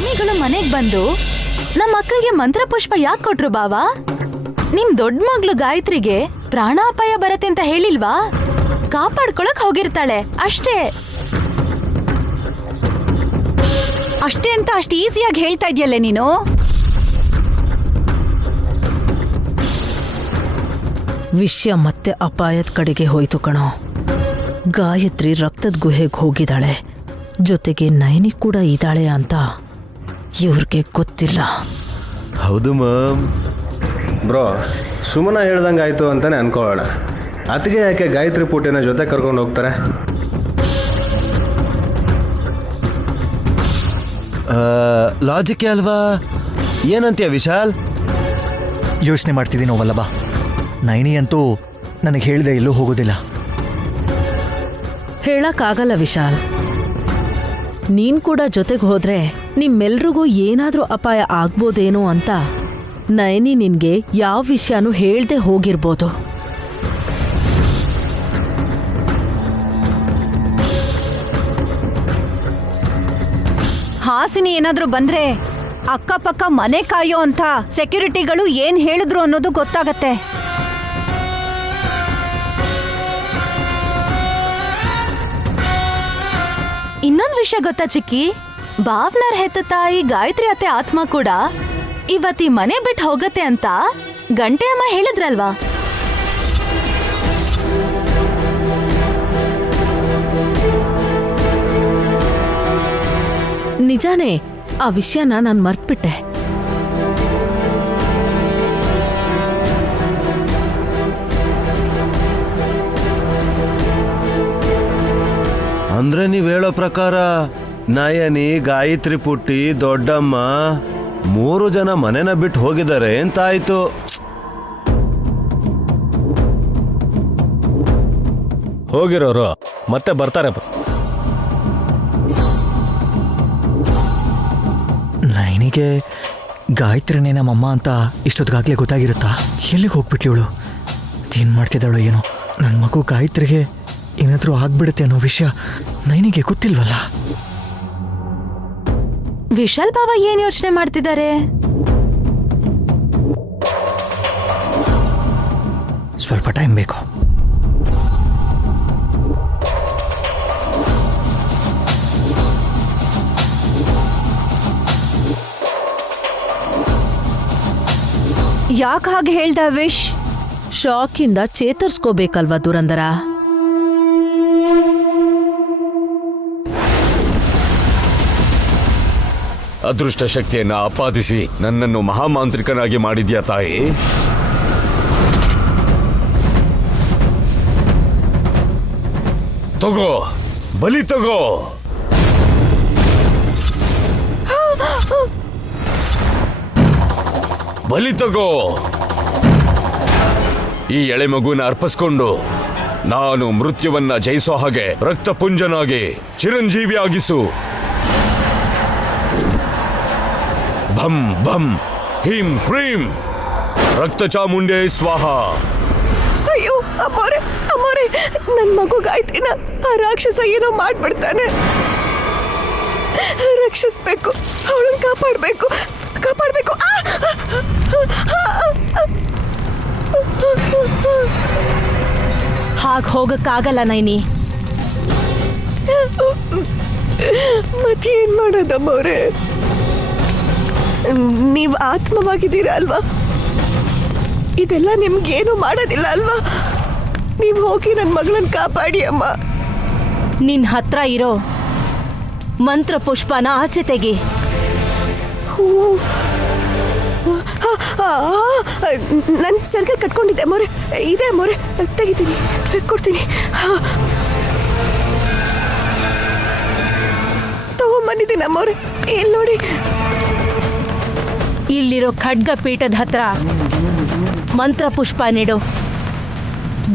ಸ್ವಾಮಿಗಳು ಮನೆಗ್ ಬಂದು ನಮ್ಮ ಮಕ್ಕಳಿಗೆ ಮಂತ್ರ ಪುಷ್ಪ ಯಾಕೆ ಕೊಟ್ರು ಬಾವಾ? ನಿಮ್ ದೊಡ್ಡ ಮಗಳು ಗಾಯತ್ರಿಗೆ ಪ್ರಾಣಾಪಾಯ ಬರತ್ತೆ ಅಂತ ಹೇಳಿಲ್ವಾ? ಕಾಪಾಡ್ಕೊಳಕ್ ಹೋಗಿರ್ತಾಳೆ ಅಷ್ಟೇ. ಅಷ್ಟೇ ಅಂತ ಅಷ್ಟು ಈಸಿಯಾಗಿ ಹೇಳ್ತಾ ಇದೆಯಲ್ಲೇ ನೀನು. ವಿಷಯ ಮತ್ತೆ ಅಪಾಯದ ಕಡೆಗೆ ಹೋಯ್ತು ಕಣೋ. ಗಾಯತ್ರಿ ರಕ್ತದ ಗುಹೆಗೆ ಹೋಗಿದ್ದಾಳೆ, ಜೊತೆಗೆ ನಯನಿ ಕೂಡ ಇದ್ದಾಳೆ ಅಂತ ಇವ್ರಿಗೆ ಗೊತ್ತಿಲ್ಲ. ಹೌದು ಮ್ಯಾಮ್. ಬ್ರೋ, ಸುಮನ ಹೇಳ್ದಂಗೆ ಆಯಿತು ಅಂತಾನೆ ಅನ್ಕೊಳ್ಳೋಣ. ಅದಕ್ಕೆ ಯಾಕೆ ಗಾಯತ್ರಿ ಪೂಟಿನ ಜೊತೆ ಕರ್ಕೊಂಡು ಹೋಗ್ತಾರೆ? ಲಾಜಿಕ್ ಅಲ್ವಾ? ಏನಂತೀಯ ವಿಶಾಲ್? ಯೋಚನೆ ಮಾಡ್ತಿದ್ದೀನೋ ವಲ್ಲಭ. ನೈನಿ ಅಂತೂ ನನಗೆ ಹೇಳಿದೆ ಎಲ್ಲೂ ಹೋಗೋದಿಲ್ಲ. ಹೇಳಕ್ಕಾಗಲ್ಲ ವಿಶಾಲ್. ನೀನ್ ಕೂಡ ಜೊತೆಗೆ ಹೋದ್ರೆ ನಿಮ್ಮೆಲ್ರಿಗೂ ಏನಾದ್ರೂ ಅಪಾಯ ಆಗ್ಬೋದೇನೋ ಅಂತ ನಯನಿ ನಿನ್ಗೆ ಯಾವ ವಿಷಯನೂ ಹೇಳ್ದೆ ಹೋಗಿರ್ಬೋದು. ಹಾಸಿನಿ ಏನಾದ್ರೂ ಬಂದ್ರೆ ಅಕ್ಕಪಕ್ಕ ಮನೆ ಕಾಯೋ ಅಂತ ಸೆಕ್ಯೂರಿಟಿಗಳು ಏನ್ ಹೇಳಿದ್ರು ಅನ್ನೋದು ಗೊತ್ತಾಗತ್ತೆ. ಇನ್ನೊಂದ್ ವಿಷಯ ಗೊತ್ತಾ ಚಿಕ್ಕಿ? ಭಾವನಾರ್ ಹೆತ್ತ ತಾಯಿ ಗಾಯತ್ರಿ ಅತ್ತೆ ಆತ್ಮ ಕೂಡ ಇವತ್ತಿ ಮನೆ ಬಿಟ್ಟು ಹೋಗತ್ತೆ ಅಂತ ಗಂಟೆ ಅಮ್ಮ ಹೇಳಿದ್ರಲ್ವಾ? ನಿಜಾನೇ, ಆ ವಿಷಯನ ನಾನು ಮರ್ತ್ಬಿಟ್ಟೆ. ಅಂದ್ರೆ ನೀವ್ ಹೇಳೋ ಪ್ರಕಾರ ನಯನಿ, ಗಾಯತ್ರಿ ಪುಟ್ಟಿ, ದೊಡ್ಡಮ್ಮ 3 ಜನ ಮನೆನ ಬಿಟ್ಟು ಹೋಗಿದ್ದಾರೆ ಅಂತಾಯ್ತು. ಹೋಗಿರೋರು ಮತ್ತೆ ಬರ್ತಾರೆ. ನೈನಿಗೆ ಗಾಯತ್ರಿನೇ ನಮ್ಮಮ್ಮ ಅಂತ ಇಷ್ಟೊತ್ತಿಗಾಗಲೇ ಗೊತ್ತಾಗಿರುತ್ತಾ? ಎಲ್ಲಿಗೆ ಹೋಗ್ಬಿಟ್ಲಿ ಇವಳು? ಏನು ಮಾಡ್ತಿದ್ದಾಳೋ ಏನೋ. ನನ್ನ ಮಗು ಗಾಯತ್ರಿಗೆ ಏನಾದರೂ ಆಗ್ಬಿಡುತ್ತೆ ಅನ್ನೋ ವಿಷಯ ನೈನಿಗೆ ಗೊತ್ತಿಲ್ವಲ್ಲ. ವಿಶಾಲ್ ಬಾಬಾ ಏನ್ ಯೋಚನೆ ಮಾಡ್ತಿದ್ದಾರೆ? ಸ್ವಲ್ಪ ಟೈಮ್ ಬೇಕು. ಯಾಕೆ ಹಾಗೆ ಹೇಳ್ದ ವಿಶ್? ಶಾಕಿಂದ ಚೇತರಿಸ್ಕೋಬೇಕಲ್ವಾ ದುರಂದರ? ಅದೃಷ್ಟ ಶಕ್ತಿಯನ್ನ ಆಪಾದಿಸಿ ನನ್ನನ್ನು ಮಹಾಮಾಂತ್ರಿಕನಾಗಿ ಮಾಡಿದ್ಯಾ ತಾಯಿ. ತಗೋ, ಬಲಿ ತಗೋ. ಬಲಿ ತಗೋ. ಈ ಎಳೆ ಮಗುನ ಅರ್ಪಿಸ್ಕೊಂಡು ನಾನು ಮೃತ್ಯುವನ್ನ ಜಯಿಸೋ ಹಾಗೆ ರಕ್ತಪುಂಜನಾಗಿ ಚಿರಂಜೀವಿ ಆಗಿಸು. ಭಂ ಭಂ ಹೀಂ ಕ್ರೀಂ ರಕ್ತ ಚಾಮುಂಡೇ ಸ್ವಾಹ. ಅಯ್ಯೋ ಅಮ್ಮೋರೆ, ಅಮ್ಮೋರೆ, ನನ್ ಮಗು ಗಾಯತ್ರಿನ ಆ ರಾಕ್ಷಸ ಏನೋ ಮಾಡ್ಬಿಡ್ತಾನೆ. ರಕ್ಷಿಸ್ಬೇಕು, ಅವಳನ್ನ ಕಾಪಾಡ್ಬೇಕು, ಕಾಪಾಡ್ಬೇಕು. ಹಾಗೆ ಹೋಗಕ್ಕಾಗಲ್ಲ ನೈನಿ. ಮತ್ತೇನ್ ಮಾಡೋದಮ್ಮವ್ರೆ? ನೀವು ಆತ್ಮವಾಗಿದ್ದೀರಾ ಅಲ್ವಾ? ಇದೆಲ್ಲ ನಿಮ್ಗೇನು ಮಾಡೋದಿಲ್ಲ ಅಲ್ವಾ? ನೀವು ಹೋಗಿ ನನ್ನ ಮಗಳನ್ನ ಕಾಪಾಡಿ ಅಮ್ಮ. ನಿನ್ ಹತ್ರ ಇರೋ ಮಂತ್ರ ಪುಷ್ಪನ ಆಚೆ ತೆಗಿ. ನನ್ನ ಸರ್ಗ ಕಟ್ಕೊಂಡಿದ್ದೆ ಅಮ್ಮವ್ರೆ. ಇದೆ ಅಮ್ಮವ್ರೆ, ತೆಗಿತೀನಿ, ಕೊಡ್ತೀನಿ. ತಗೊಂಬಂದಿದ್ದೀನಿ ಅಮ್ಮವ್ರೆ, ಇಲ್ಲಿ ನೋಡಿ. ಇಲ್ಲಿರೋ ಖಡ್ಗ ಪೀಠದ ಹತ್ರ ಮಂತ್ರ ಪುಷ್ಪ ನೀಡು.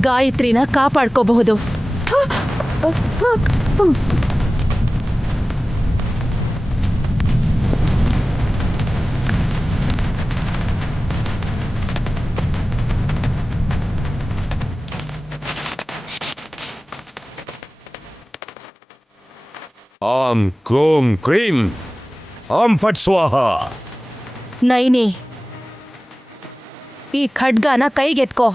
ಗಾಯತ್ರಿನ ಕಾಪಾಡ್ಕೋಬಹುದು. ಆಂ ಕ್ರೋಂ ಕ್ರೀಂ ಆಂ ಫಟ್ ಸ್ವಾಹ. ನೈನಿ, ಈ ಖಡ್ಗನ ಕೈಗೆತ್ಕೋ.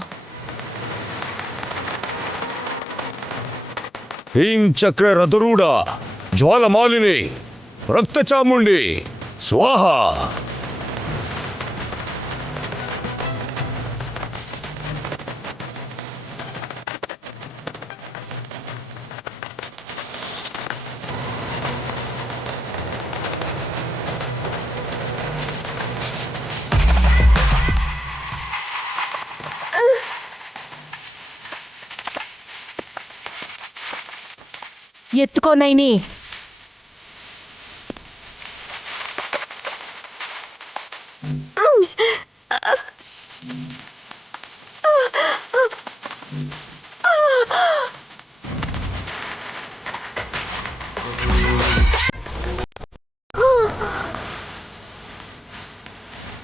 ಹೀಂ ಚಕ್ರ ರಥರೂಢ ಜ್ವಾಲಮಾಲಿನಿ ರಕ್ತ ಚಾಮುಂಡಿ ಸ್ವಾಹ. ಎತ್ಕೋ ನೈನಿ.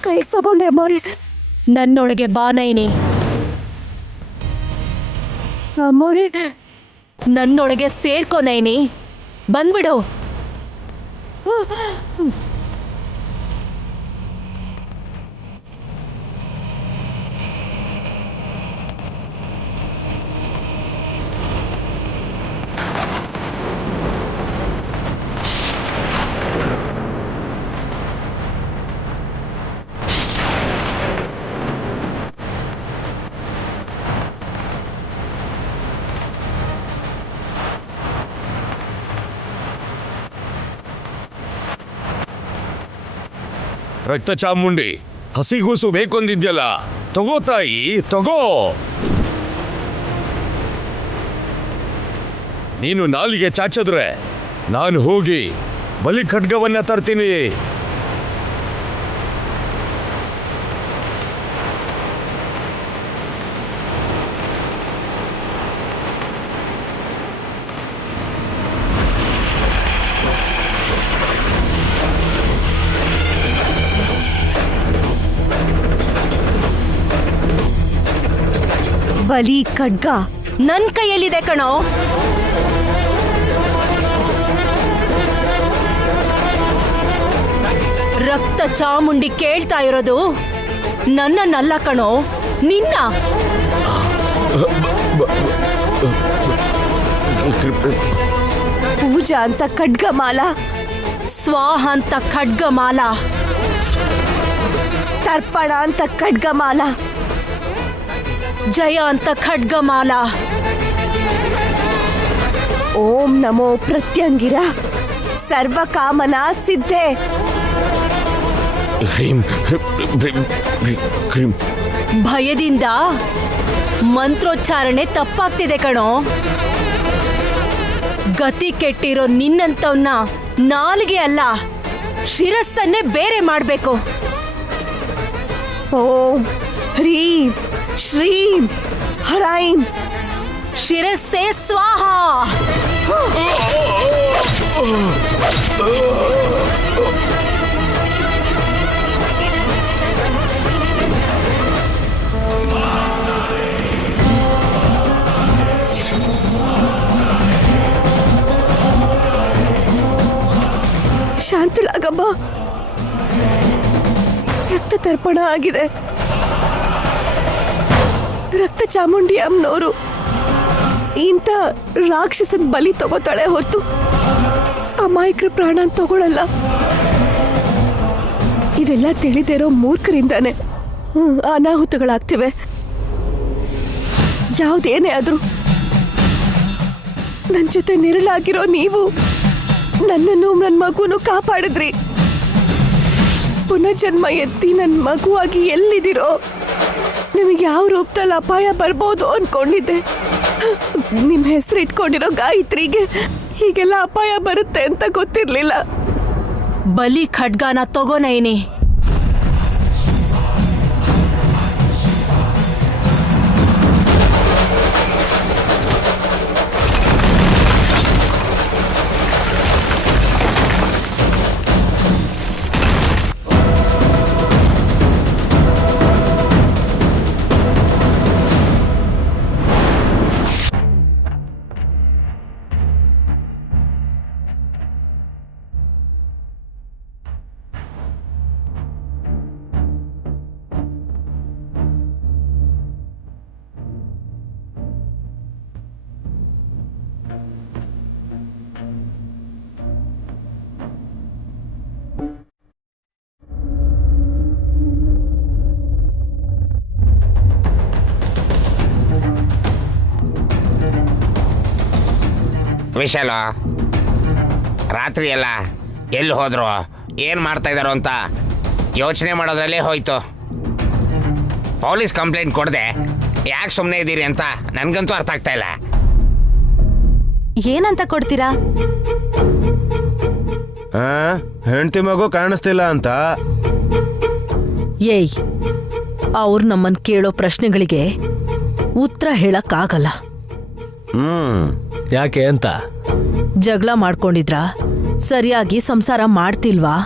ಕೈ ತಗೊಂಡೆ ಅಮ್ಮೋರೆ. ನನ್ನೊಳಗೆ ಬಾ ನೈನಿ. ಅಮ್ಮೋರೆ, ನನ್ನೊಳಗೆ ಸೇರ್ಕೋ ನೈನಿ. ಬಂದ್ಬಿಡು. ರಕ್ತ ಚಾಮುಂಡಿ, ಹಸಿಗೂಸು ಬೇಕೊಂದಿದ್ಯಲ್ಲ, ತಗೋ ತಾಯಿ ತಗೋ. ನೀನು ನಾಲಿಗೆ ಚಾಚಿದ್ರೆ ನಾನು ಹೋಗಿ ಬಲಿ ಖಡ್ಗವನ್ನ ತರ್ತೀನಿ. ಬಲಿ ಖಡ್ಗ ನನ್ ಕೈಯಲ್ಲಿದೆ ಕಣೋ. ರಕ್ತ ಚಾಮುಂಡಿ ಕೇಳ್ತಾ ಇರೋದು ನನ್ನನ್ನಲ್ಲ ಕಣೋ, ನಿನ್ನ. ಪೂಜಾ ಅಂತ ಖಡ್ಗಮಾಲ, ಸ್ವಾಹ ಅಂತ ಖಡ್ಗಮಾಲ, ತರ್ಪಣ ಅಂತ ಖಡ್ಗಮಾಲ, ಜಯ ಅಂತ ಖಡ್ಗಮಾಲ, ಓಂ ನಮೋ ಪ್ರತ್ಯಂಗಿರ ಸರ್ವಕಾಮನ ಸಿದ್ಧೆ. ಹ್ರೀಂ ಹ್ರೀಂ ಹ್ರೀಂ. ಭಯದಿಂದ ಮಂತ್ರೋಚ್ಚಾರಣೆ ತಪ್ಪಾಗ್ತಿದೆ ಕಣೋ. ಗತಿ ಕೆಟ್ಟಿರೋ ನಿನ್ನಂತವನ್ನ ನಾಲಿಗೆ ಅಲ್ಲ, ಶಿರಸ್ಸನ್ನೇ ಬೇರೆ ಮಾಡ್ಬೇಕು. ಓಂ ಹ್ರೀಂ ಶ್ರೀಂ ಹರೈಂ ಶಿರಸ್ಸೇ ಸ್ವಾಹ. ಶಾಂತಳಾಗಮ್ಮ, ರಕ್ತ ತರ್ಪಣ ಆಗಿದೆ. ರಕ್ತ ಚಾಮುಂಡಿ ಅಮ್ಮನವರು ಇಂಥ ರಾಕ್ಷಸನ್ ಬಲಿ ತಗೋತಾಳೆ ಹೊರತು ಅಮಾಯಕರ ಪ್ರಾಣ ತಗೊಳಲ್ಲ. ಇದೆಲ್ಲ ತಿಳಿದಿರೋ ಮೂರ್ಖರಿಂದಾನೆ ಅನಾಹುತಗಳಾಗ್ತಿವೆ. ಯಾವುದೇನೇ ಆದ್ರೂ ನನ್ನ ಜೊತೆ ನೆರಳಾಗಿರೋ ನೀವು ನನ್ನನ್ನು ನನ್ನ ಮಗುನು ಕಾಪಾಡಿದ್ರಿ. ಪುನರ್ಜನ್ಮ ಎತ್ತಿ ನನ್ನ ಮಗುವಾಗಿ ಎಲ್ಲಿದ್ದೀರೋ, ನಿಮಗೆ ಯಾವ ರೂಪದಲ್ಲಿ ಅಪಾಯ ಬರ್ಬೋದು ಅನ್ಕೊಂಡಿದ್ದೆ. ನಿಮ್ಮ ಹೆಸರು ಇಟ್ಕೊಂಡಿರೋ ಗಾಯತ್ರಿಗೆ ಹೀಗೆಲ್ಲ ಅಪಾಯ ಬರುತ್ತೆ ಅಂತ ಗೊತ್ತಿರ್ಲಿಲ್ಲ. ಬಲಿ ಖಡ್ಗನ ತಗೋ ನೈನಿ. ವಿಶಾಲ ರಾತ್ರಿ ಎಲ್ಲ ಎಲ್ಲಿ ಹೋದ್ರು ಏನು ಮಾಡ್ತಾ ಇದ್ದಾರೋ ಅಂತ ಯೋಚನೆ ಮಾಡೋದ್ರಲ್ಲೇ ಹೋಯ್ತು. ಪೊಲೀಸ್ ಕಂಪ್ಲೇಂಟ್ ಕೊಡದೆ ಯಾಕೆ ಸುಮ್ಮನೆ ಇದ್ದೀರಿ ಅಂತ ನನಗಂತೂ ಅರ್ಥ ಆಗ್ತಾ ಇಲ್ಲ. ಏನಂತ ಕೊಡ್ತೀರಾ? ಹೆಂಡತಿ ಮಗು ಕಾಣಿಸ್ತಿಲ್ಲ ಅಂತ. ಏಯ್, ಅವ್ರು ನಮ್ಮನ್ ಕೇಳೋ ಪ್ರಶ್ನೆಗಳಿಗೆ ಉತ್ತರ ಹೇಳಕ್ಕಾಗಲ್ಲ. ಯಾಕೆ ಅಂತ? ಜಗಳ ಮಾಡ್ಕೊಂಡಿದ್ರಾ? ಸರಿಯಾಗಿ ಸಂಸಾರ ಮಾಡ್ತಿಲ್ವಾ?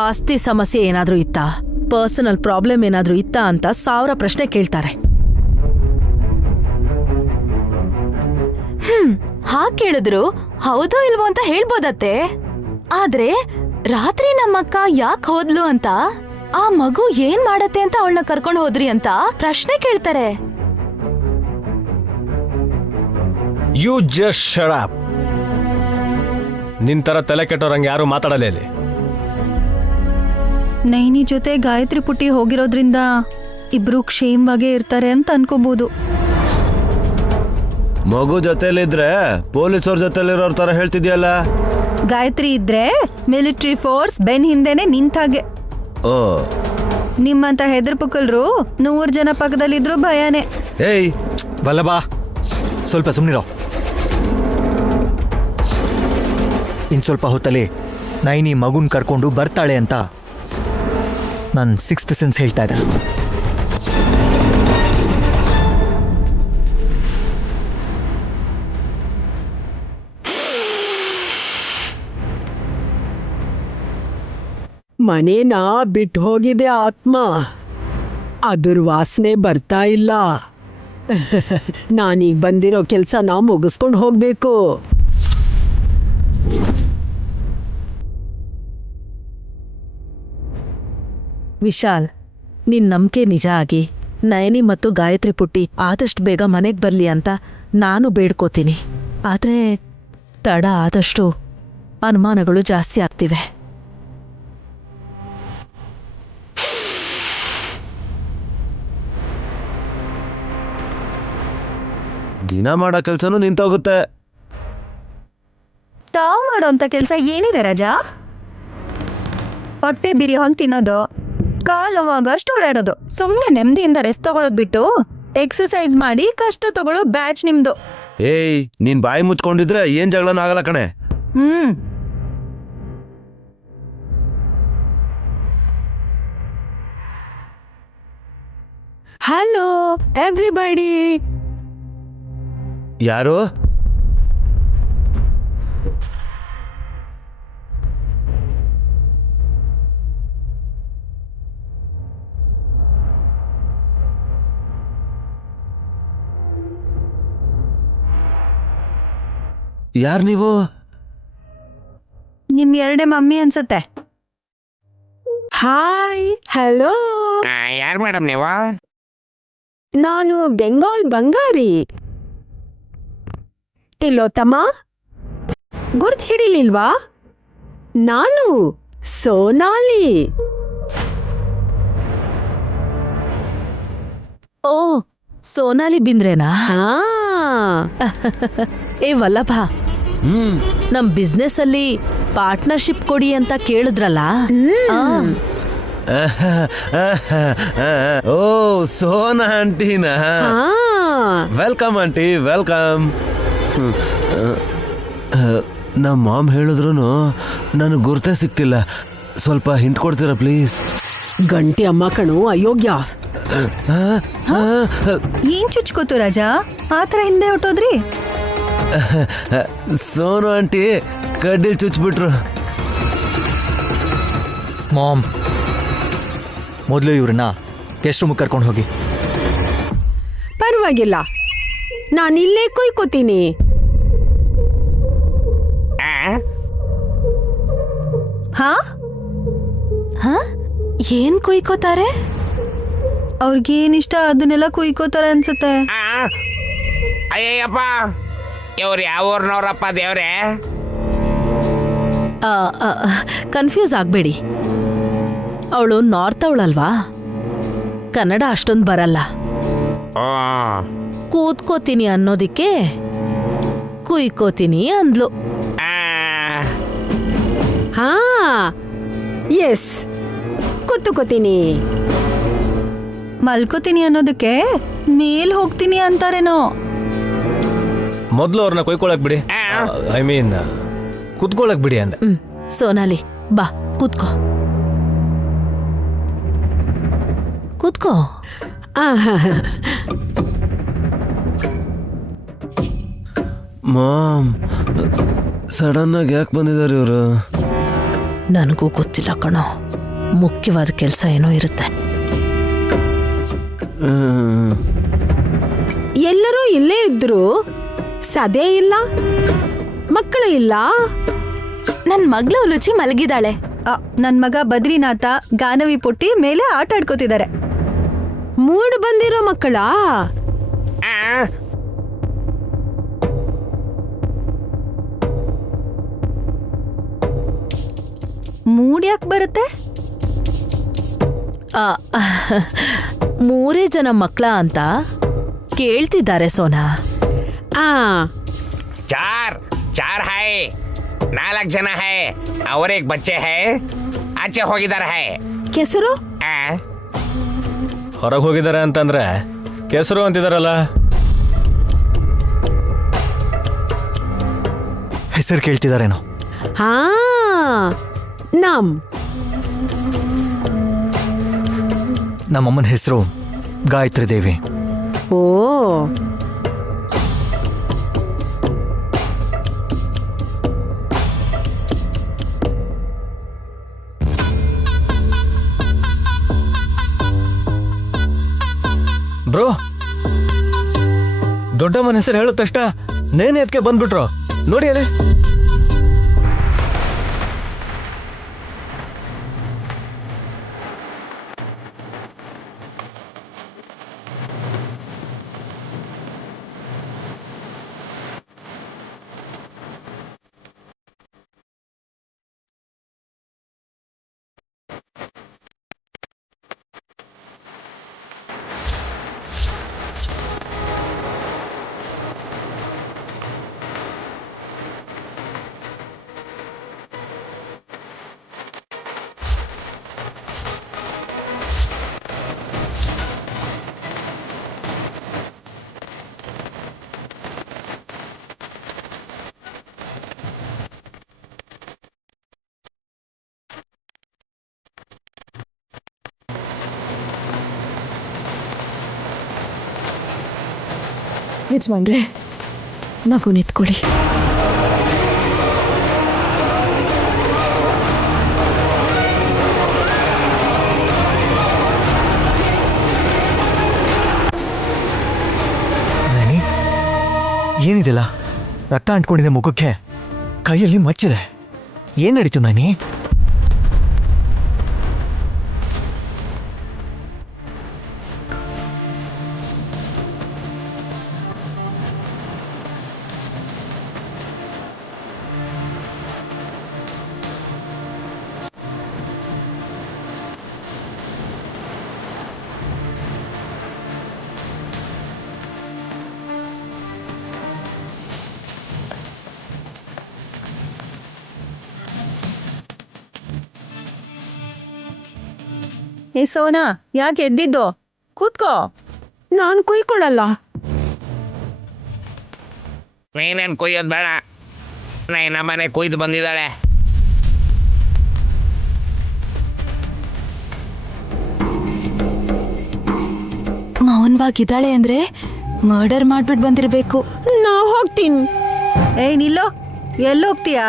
ಆಸ್ತಿ ಸಮಸ್ಯೆ ಏನಾದ್ರೂ ಇತ್ತಾ? ಪರ್ಸನಲ್ ಪ್ರಾಬ್ಲಮ್ ಏನಾದ್ರೂ ಇತ್ತಾ ಅಂತ 1000 ಪ್ರಶ್ನೆ ಕೇಳ್ತಾರೆ. ಹಾಗೆ ಕೇಳಿದ್ರು ಹೌದೋ ಇಲ್ವೋ ಅಂತ ಹೇಳ್ಬೋದತ್ತೆ. ಆದ್ರೆ ರಾತ್ರಿ ನಮ್ಮಕ್ಕ ಯಾಕೆ ಹೋದ್ಲು ಅಂತ, ಆ ಮಗು ಏನ್ ಮಾಡತ್ತೆ ಅಂತ ಅವಳನ್ನ ಕರ್ಕೊಂಡು ಹೋದ್ರಿ ಅಂತ ಪ್ರಶ್ನೆ ಕೇಳ್ತಾರೆ. You just shut up. ನಿನ್ ತರ ತಲೆ ಕೆಟ್ಟೋರಂಗೆ ಯಾರು ಮಾತಾಡಲೇ ಇಲ್ಲಿ. ನೈನಿ ಜೊತೆ ಗಾಯತ್ರಿ ಪುಟ್ಟಿ ಹೋಗಿರೋದ್ರಿಂದ ಇಬ್ರು ಕ್ಷೇಮವಾಗೇ ಇರ್ತಾರೆ ಅಂತ ಅನ್ಕೋಬಹುದು. ಮಗು ಜೊತೆಲಿದ್ರೆ ಪೊಲೀಸವ್ರ ಜೊತೆಲಿರೋರ್ ತರ ಹೇಳ್ತಿದ್ಯಲ್ಲ. ಗಾಯತ್ರಿ ಇದ್ರೆ ಮಿಲಿಟರಿ ಫೋರ್ಸ್ ಬೆನ್ ಹಿಂದೆನೆ ನಿಂತಾಗೆ. ಓ, ನಿಮ್ಮಂತ ಹೆದರ್ ಪುಕ್ಕಲ್ರು 100 ಜನ ಪಕ್ಕದಲ್ಲಿದ್ರು ಭಯನೇ. ಏಯ್ ವಲ್ಲಭ, ಸ್ವಲ್ಪ ಸುಮ್ಮನಿರೋ. ಇನ್ನು ಸ್ವಲ್ಪ ಹೊತ್ತಲ್ಲಿ ನೈನಿ ಮಗುನ್ ಕರ್ಕೊಂಡು ಬರ್ತಾಳೆ ಅಂತ ನನ್ನ 6th ಸೆನ್ಸ್ ಹೇಳ್ತಾ ಇದ್ದ. ಮನೇನ ಬಿಟ್ಟು ಹೋಗಿದೆ ಆತ್ಮ. ಅದ್ರ ವಾಸನೆ ಬರ್ತಾ ಇಲ್ಲ. ನಾನೀಗ ಬಂದಿರೋ ಕೆಲಸನ ಮುಗಿಸ್ಕೊಂಡು ಹೋಗ್ಬೇಕು. ವಿಶಾಲ್, ನಿನ್ ನಂಬಿಕೆ ನಿಜ ಆಗಿ ನಯನಿ ಮತ್ತು ಗಾಯತ್ರಿ ಪುಟ್ಟಿ ಆದಷ್ಟು ಬೇಗ ಮನೆಗೆ ಬರಲಿ ಅಂತ ನಾನು ಬೇಡ್ಕೋತೀನಿ. ಆದರೆ ತಡ ಆದಷ್ಟು ಅನುಮಾನಗಳು ಜಾಸ್ತಿ ಆಗ್ತಿವೆ. ದಿನ ಮಾಡೋ ಕೆಲ್ಸನೂ ನಿಂತೋಗುತ್ತೆ. ತಾವ್ ಮಾಡೋಂಥ ಕೆಲಸ ಏನಿದೆ ರಾಜಾ? ಹೊಟ್ಟೆ ಬಿರಿ ಹೊಂಗ್ ತಿನ್ನೋದು, ಕಾಲವಾಗಷ್ಟು ಓಡಾಡೋದು, ಸುಮ್ಮನೆ ನೆಮ್ಮದಿಯಿಂದ ರೆಸ್ಟ್ ತಗೊಳೋದ್ ಬಿಟ್ಟು ಎಕ್ಸರ್ಸೈಸ್ ಮಾಡಿ ಕಷ್ಟ ತಗೊಳ್ಳೋ ಬ್ಯಾಚ್ ನಿಮ್ದು. ಏಯ್, ನೀನ್ ಬಾಯಿ ಮುಚ್ಕೊಂಡಿದ್ರೆ ಏನ್ ಜಗಳನೂ ಆಗಲ್ಲ ಕಣೆ. Hello everybody. ಯಾರು? ಯಾರು ನೀವು? ನಿಮ್ ಎರಡೇ ಮಮ್ಮಿ ಅನ್ಸತ್ತೆ. Hi, hello. ಯಾರು ಮೇಡಮ್ ನೀವು? ನಾನು ಬೆಂಗಾಲ್ ಬಂಗಾರಿ. ತಿಲೋತ್ತಮ, ಗುರ್ತು ಹಿಡಿಲಿಲ್ವಾ? ನಾನು ಸೋನಾಲಿ. ಓ, ಸೋನಾಲಿ ಬಿಂದ್ರೇನಾ? ಹಾ. ಏ ವಲ್ಲಭ, ನಮ್ ಬಿಸ್ನೆಸ್ ಅಲ್ಲಿ ಪಾರ್ಟ್ನರ್ಶಿಪ್ ಕೊಡಿ ಅಂತ ಕೇಳಿದ್ರಲ್ಲ. ಓ, ಸೋನಾ ಆಂಟಿನಾ? Welcome aunty, welcome. ನಮ್ಮ ಮಾಮ್ ಹೇಳಿದ್ರು ನನಗೆ ಗುರ್ತೇ ಸಿಕ್ತಿಲ್ಲ. ಸ್ವಲ್ಪ ಹಿಂಟ್ ಕೊಡ್ತೀರಾ ಪ್ಲೀಸ್? ಗಂಟಿ ಅಮ್ಮ ಕಣು, ಅಯೋಗ್ಯ. ಏನ್ ಚುಚ್ಕೋತು ರಾಜಾ? ಆತರ ಹಿಂದೆ ಹೊಟ್ಟೋದ್ರಿ? ಸೋನು ಆಂಟಿ ಕಡ್ಡಿಲ್ ಚುಚ್ಬಿಟ್ರು. ಮಾಮ್, ಮೊದಲು ಇವ್ರನ್ನ ಗೆಸ್ಟ್ ರೂಮಿಗೆ ಕರ್ಕೊಂಡು ಹೋಗಿ. ಪರವಾಗಿಲ್ಲ, ನಾನಿಲ್ಲೇ ಕುಯ್ಕೋತೀನಿ. ಹಾ? ಏನ್ ಕುಯ್ಕೋತಾರೆ? ಅವ್ರಿಗೇನಿಷ್ಟ ಅದನ್ನೆಲ್ಲ ಕುಯ್ಕೋತಾರೆ ಅನ್ಸುತ್ತೆ. ಅಯ್ಯಪ್ಪ, ಇವ್ರು ಯಾವ ಊರ್ನವ್ರಪ್ಪ ದೇವ್ರೆ? ಕನ್ಫ್ಯೂಸ್ ಆಗಬೇಡಿ, ಅವಳು ನಾರ್ತ್ ಅವಳಲ್ವಾ, ಕನ್ನಡ ಅಷ್ಟೊಂದು ಬರಲ್ಲ. ಕೂತ್ಕೋತೀನಿ ಅನ್ನೋದಿಕ್ಕೆ ಕುಯ್ಕೋತೀನಿ ಅಂದ್ಲು. ಹಾ ಎಸ್ ಕೂತ್ಕೋತೀನಿ. ಮಲ್ಕೋತೀನಿ ಅನ್ನೋದಕ್ಕೆ ಮೇಲ್ ಹೋಗ್ತೀನಿ ಅಂತಾರೇನೋ. ಮೊದಲು ಅವ್ರನ್ನ ಕೊಯ್ಕೊಳಕ್ ಬಿಡಿ. ಐ ಮೀನ್ ಕುತ್ಕೊಳಕ್ ಬಿಡಿ ಅಂದೆ. ಸೋನಾಲಿ ಬಾ ಕೂತ್ಕೋ. ಕೂತ್ಕೋ. ಮಾಮ್, ಸಡನ್ ಆಗಿ ಯಾಕೆ ಬಂದಿದ್ದಾರೆ ಇವರು? ನನಗೂ ಗೊತ್ತಿಲ್ಲ ಕಣೋ, ಮುಖ್ಯವಾದ ಕೆಲಸ ಏನೋ ಇರುತ್ತೆ. ಎಲ್ಲರೂ ಇಲ್ಲೇ ಇದ್ರು, ಸದೇ ಇಲ್ಲ, ಮಕ್ಕಳು ಇಲ್ಲ. ನನ್ ಮಗಳು ಲುಚಿ ಮಲಗಿದಾಳೆ. ನನ್ ಮಗ ಬದ್ರಿನಾಥ ಗಾನವಿ ಪುಟ್ಟಿ ಮೇಲೆ ಆಟ ಆಡ್ಕೋತಿದ್ದಾರೆ. ಮೂಡ್ ಬಂದಿರೋ ಮಕ್ಕಳ? ಮೂಡ್ ಯಾಕೆ ಬರುತ್ತೆ? ಆ, 3 ಜನ ಮಕ್ಕಳ ಅಂತ ಕೇಳ್ತಿದ್ದಾರೆ ಸೋನಾ. चार चार है, 4 ಜನ है और एक बच्चे है. ಆಚೆ ಹೋಗಿದ್ದಾರೆ है. ಕೆಸರು? ಹೊರಗೆ ಹೋಗಿದ್ದಾರೆ ಅಂತಂದ್ರೆ ಕೆಸರು ಅಂತಿದಾರಲ್ಲ. ಹೆಸರು ಕೇಳ್ತಿದಾರೇನೋ. ಹಾ, ನಮ್ಮಮ್ಮನ ಹೆಸರು ಗಾಯತ್ರಿ ದೇವಿ. ಓ, ಬ್ರೋ, ದೊಡ್ಡಮ್ಮನ ಹೆಸರು ಹೇಳೋ ತಕ್ಷಣ ನೇನೆ ಅದಕ್ಕೆ ಬಂದ್ಬಿಟ್ರು ನೋಡಿ ಅಲ್ಲಿ. ಯಜಮಾನ್ರೆ, ಮಗು ನಿಂತ್ಕೊಳ್ಳಿ. ನೈನಿ, ಏನಿದೆಲ್ಲ? ರಕ್ತ ಅಂಟ್ಕೊಂಡಿದೆ ಮುಖಕ್ಕೆ, ಕೈಯಲ್ಲಿ ಮಚ್ಚಿದೆ. ಏನ್ ನಡೀತು ನೈನಿ? ಏ ಸೋನಾ, ಯಾಕೆ ಎದ್ದಿದ್ದು? ಕೂತ್ಕೋ. ನಾನು ಕುಯ್ಕೊಳ್ಳಲ್ಲ. ನೀನೇನು ಕೊಯ್ಯೋದು ಬೇಡ, ನಮ್ಮನೆ ಕೊಯ್ದು ಬಂದಿದ್ದಾಳೆ. ಮೌನವಾಗಿದ್ದಾಳೆ ಅಂದ್ರೆ ಮರ್ಡರ್ ಮಾಡ್ಬಿಟ್ಟು ಬಂದಿರ್ಬೇಕು. ನಾ ಹೋಗ್ತೀನಿ. ಏಯ್ ನಿಲ್ಲೋ, ಎಲ್ಲೋಗ್ತೀಯಾ?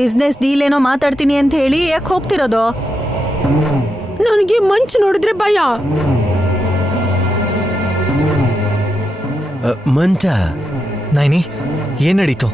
ಬಿಸ್ನೆಸ್ ಡೀಲ್ ಏನೋ ಮಾತಾಡ್ತೀನಿ ಅಂತ ಹೇಳಿ ಯಾಕೆ ಹೋಗ್ತಿರೋದು? ನನಗೆ ಮಂಚು ನೋಡಿದ್ರೆ ಭಯ. ಮಂಚ? ನೈನಿ, ಏನ್ ನಡೀತು?